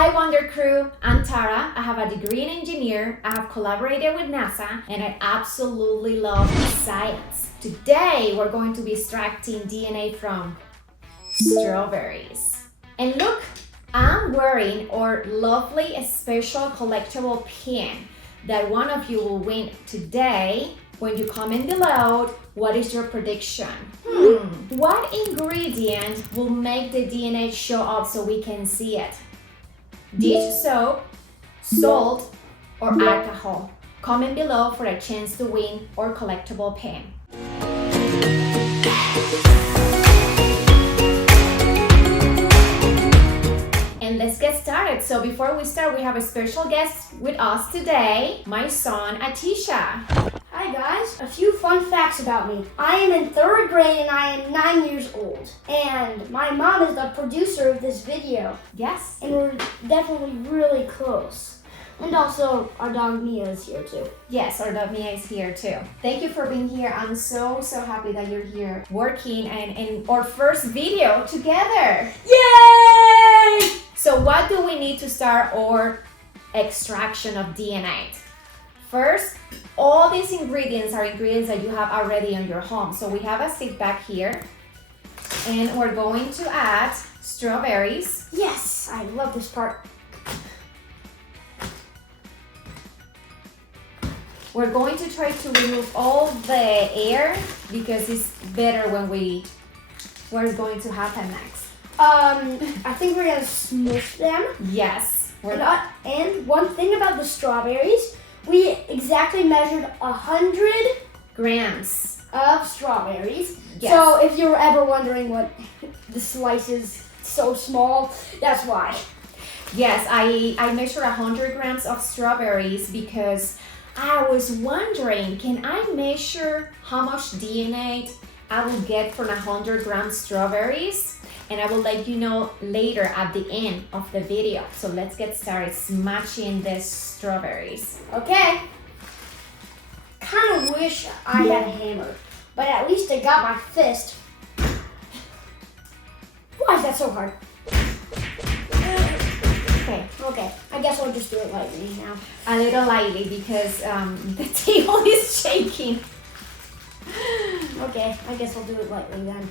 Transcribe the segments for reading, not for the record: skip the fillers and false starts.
Hi Wonder Crew, I'm Tara. I have a degree in engineer. I have collaborated with NASA and I absolutely love science. Today we're going to be extracting DNA from strawberries. And look, I'm wearing our lovely special collectible pin that one of you will win today. When you comment below, what is your prediction? What ingredient will make the DNA show up so we can see it? Dish soap, salt, or alcohol? Comment below for a chance to win our collectible pin. And let's get started. So before we start, we have a special guest with us today, my son Atisha. Hi guys, a few fun facts about me. I am in 3rd grade and I am 9 years old. And my mom is the producer of this video. Yes. And we're definitely really close. And also, our dog Mia is here too. Yes, our dog Mia is here too. Thank you for being here. I'm so happy that you're here working and in our first video together. Yay! So what do we need to start our extraction of DNA? First, all these ingredients are ingredients that you have already in your home. So we have a stick back here and we're going to add strawberries. Yes, I love this part. We're going to try to remove all the air because it's better when what is going to happen next? I think we're gonna smush them. Yes. And one thing about the strawberries, we exactly measured 100 grams of strawberries. Yes. So if you're ever wondering what the slice is so small, that's why. Yes, I measured 100 grams of strawberries because I was wondering, can I measure how much DNA I will get from 100 grams strawberries? And I will let you know later at the end of the video. So let's get started smashing these strawberries. Okay. Kind of wish I had a hammer, but at least I got my fist. Why is that so hard? Okay, I guess I'll just do it lightly now. A little lightly because the table is shaking. Okay, I guess I'll do it lightly then.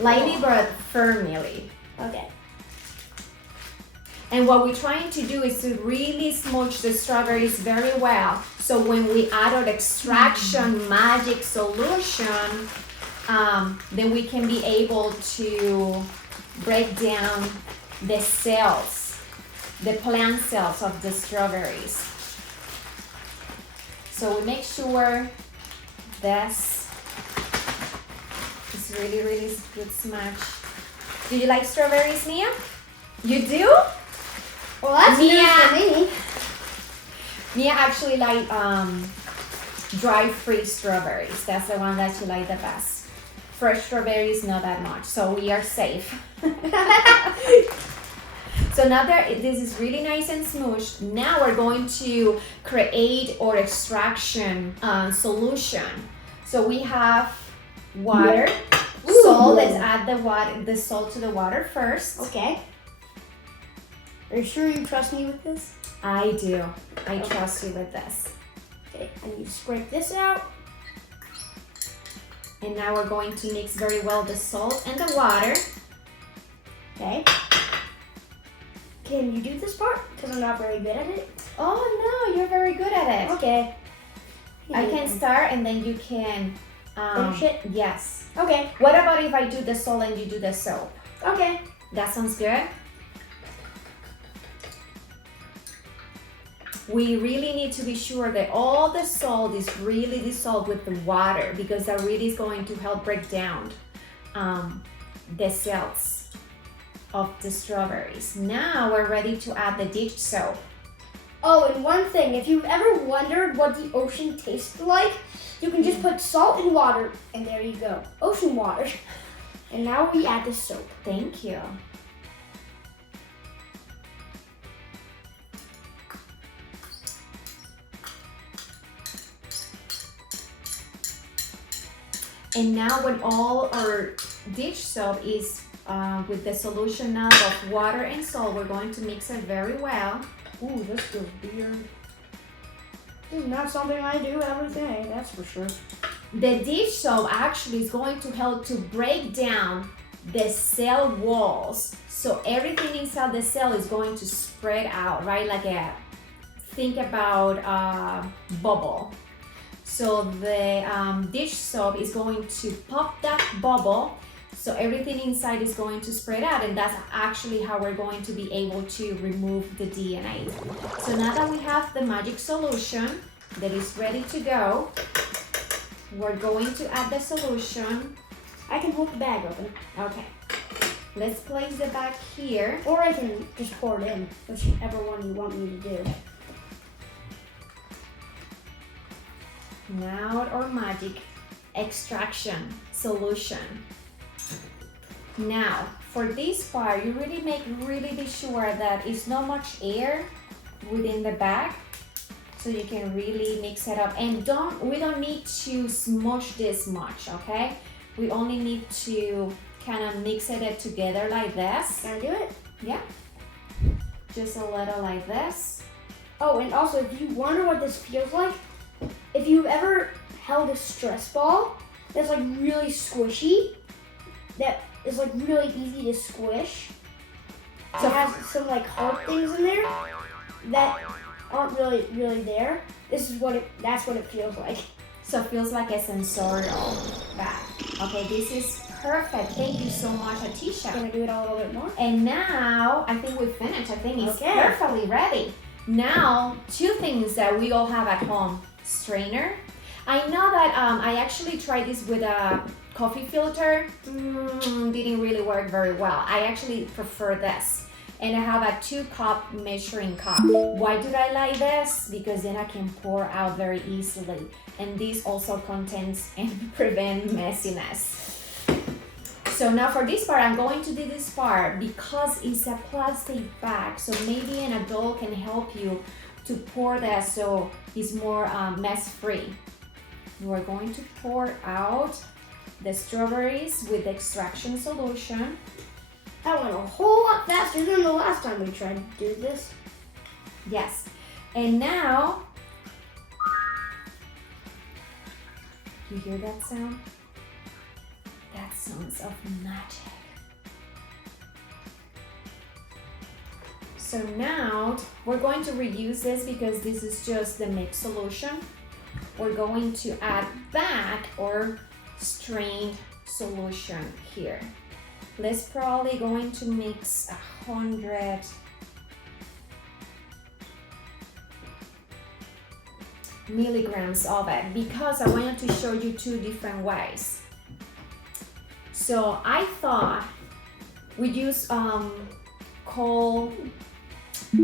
Lightly but firmly. Okay. And what we're trying to do is to really smoosh the strawberries very well. So when we add our extraction magic solution, then we can be able to break down the cells, the plant cells of the strawberries. So we make sure this is really good smash. Do you like strawberries, Mia? You do? Well, that's Mia, news for me. Mia actually like dry-free strawberries. That's the one that she likes the best. Fresh strawberries, not that much. So we are safe. So now that this is really nice and smooshed, now we're going to create our extraction solution. So we have water, salt. Let's add the salt to the water first. Okay. Are you sure you trust me with this? I do. I trust you with this. Okay, I need to scrape this out. And now we're going to mix very well the salt and the water. Okay. Can you do this part? Because I'm not very good at it. Oh no, you're very good at it. Okay. I can start and then you can finish it? Yes. Okay. What about if I do the salt and you do the soap? Okay. That sounds good. We really need to be sure that all the salt is really dissolved with the water because that really is going to help break down the cells of the strawberries. Now we're ready to add the dish soap. Oh, and one thing, if you've ever wondered what the ocean tastes like, you can just put salt and water, and there you go, ocean water. And now we add the soap. Thank you. And now when all our dish soap is with the solution now of water and salt. We're going to mix it very well. Ooh, this feels weird. This is not something I do every day, that's for sure. The dish soap actually is going to help to break down the cell walls. So everything inside the cell is going to spread out, right? Like think about a bubble. So the dish soap is going to pop that bubble. So everything inside is going to spread out, and that's actually how we're going to be able to remove the DNA. So now that we have the magic solution that is ready to go, we're going to add the solution. I can hold the bag open. Okay, let's place the bag here. Or I can just pour it in, whichever one you want me to do. Now our magic extraction solution. Now, for this part, you really be sure that it's not much air within the bag, so you can really mix it up. And we don't need to smush this much, okay? We only need to kind of mix it together like this. Can I do it? Yeah. Just a little like this. Oh, and also, if you wonder what this feels like, if you've ever held a stress ball that's like really squishy, that is like really easy to squish, so it has some like hard things in there that aren't really there. That's what it feels like. So it feels like a sensorial bag. Okay, this is perfect. Thank you so much, Atisha. Can I do it a little bit more? And now I think we've finished. I think it's Okay. perfectly ready. Now, two things that we all have at home. Strainer. I know that I actually tried this with a coffee filter. Didn't really work very well. I actually prefer this. And I have a 2-cup measuring cup. Why do I like this? Because then I can pour out very easily. And this also contains and prevent messiness. So now for this part, I'm going to do this part because it's a plastic bag. So maybe an adult can help you to pour that so it's more mess-free. We're going to pour out the strawberries with the extraction solution. That went a whole lot faster than the last time we tried to do this. Yes. And now, you hear that sound? That sounds of magic. So now we're going to reuse this because this is just the mixed solution. We're going to add back our strained solution here. Let's probably going to mix 100 milligrams of it because I wanted to show you two different ways. So I thought we use cold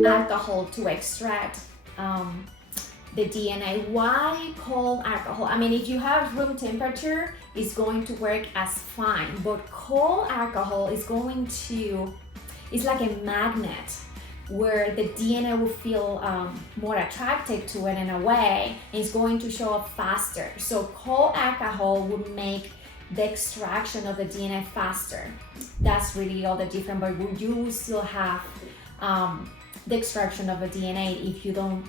alcohol to extract the DNA. Why cold alcohol? I mean, if you have room temperature, it's going to work as fine, but cold alcohol is going to, it's like a magnet where the DNA will feel more attracted to it in a way, and it's going to show up faster. So cold alcohol would make the extraction of the DNA faster. That's really all the difference, but you will still have the extraction of the DNA if you don't,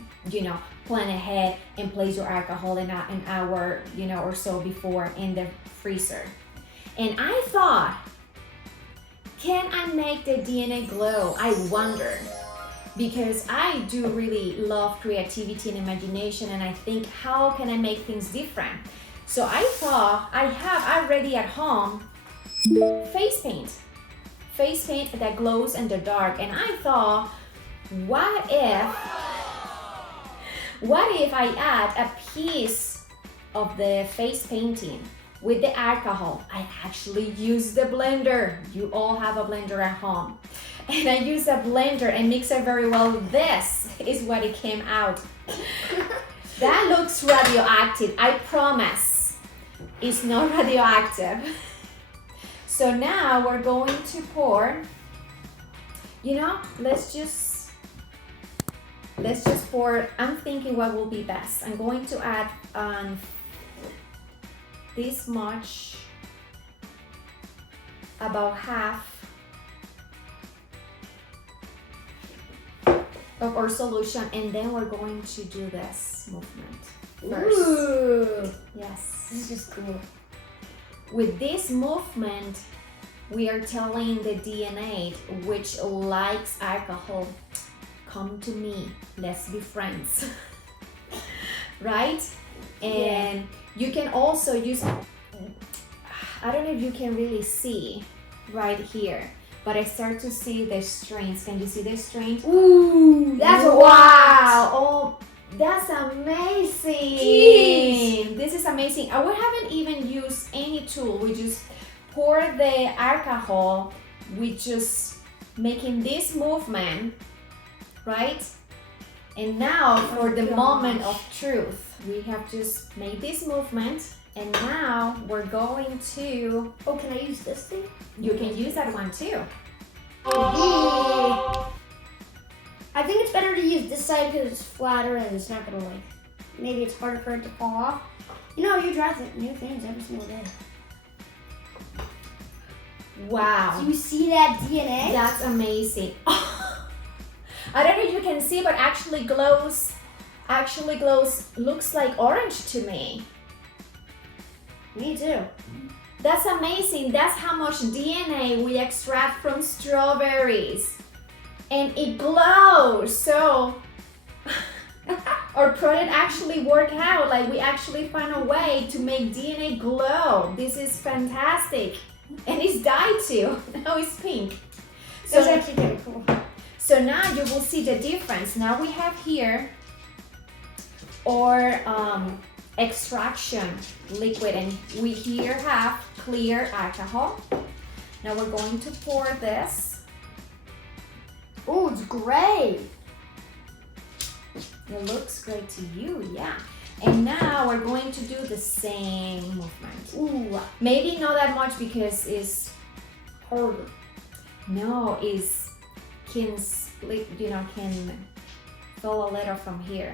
plan ahead and place your alcohol in an hour, or so before in the freezer. And I thought, can I make the DNA glow? I wonder, because I do really love creativity and imagination, and I think, how can I make things different? So I thought, I have already at home face paint that glows in the dark, and I thought, what if I add a piece of the face painting with the alcohol? I actually use the blender. You all have a blender at home. And I use a blender and mix it very well. This is what it came out. That looks radioactive. I promise it's not radioactive. So now we're going to pour, let's just pour. I'm thinking what will be best. I'm going to add this much, about half of our solution, and then we're going to do this movement first. Ooh, Yes. this is just cool. With this movement, we are telling the DNA which likes alcohol, come to me, let's be friends. Right? And you can also use, I don't know if you can really see right here, but I start to see the strains. Can you see the strains? Ooh, that's a wow! lot. Oh, that's amazing! Jeez. This is amazing. And we haven't even used any tool. We just pour the alcohol. We just making this movement, right? And now for the moment of truth, we have just made this movement, and now we're going to. Oh, can I use this thing? You can use that one too. I think it's better to use this side because it's flatter and it's not gonna like. Maybe it's harder for it to fall off. You know, you try new things every single day. Wow. Do you see that DNA? That's amazing. I don't know if you can see, but actually glows, looks like orange to me. Me too. That's amazing. That's how much DNA we extract from strawberries. And it glows. So our product actually worked out. Like we actually found a way to make DNA glow. This is fantastic. And it's dyed too. Now it's pink. So That's actually pretty cool. So now you will see the difference. Now we have here our extraction liquid, and we here have clear alcohol. Now we're going to pour this. Oh, it's gray. It looks great to you, yeah. And now we're going to do the same movement. Ooh, Maybe not that much because it's harder. no, it's can split, can fill a little from here.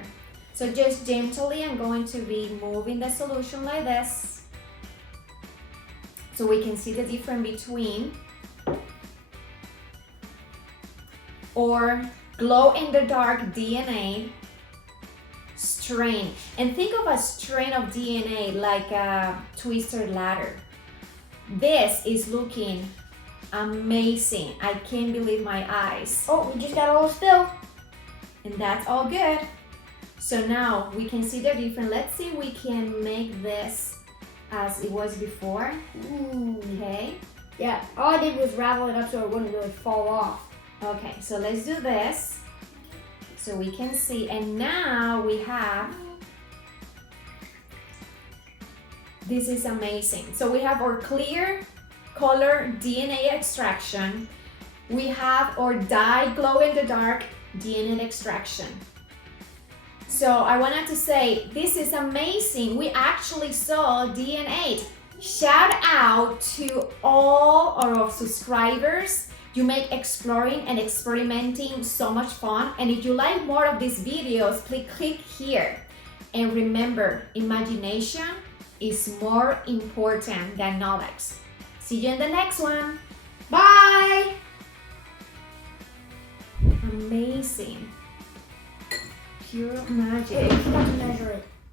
So just gently, I'm going to be moving the solution like this, so we can see the difference between or glow in the dark DNA strain. And think of a strain of DNA like a twisted ladder. This is looking amazing. I can't believe my eyes. Oh, we just got a little spill. And that's all good. So now we can see the difference. Let's see if we can make this as it was before. Ooh. Okay. Yeah, all I did was ravel it up so it wouldn't really fall off. Okay, so let's do this so we can see. And now we have, this is amazing. So we have our clear color DNA extraction. We have our dyed glow in the dark DNA extraction. So I wanted to say, this is amazing. We actually saw DNA. Shout out to all our subscribers. You make exploring and experimenting so much fun. And if you like more of these videos, please click here. And remember, imagination is more important than knowledge. See you in the next one. Bye! Amazing. Pure magic. I forgot to measure it.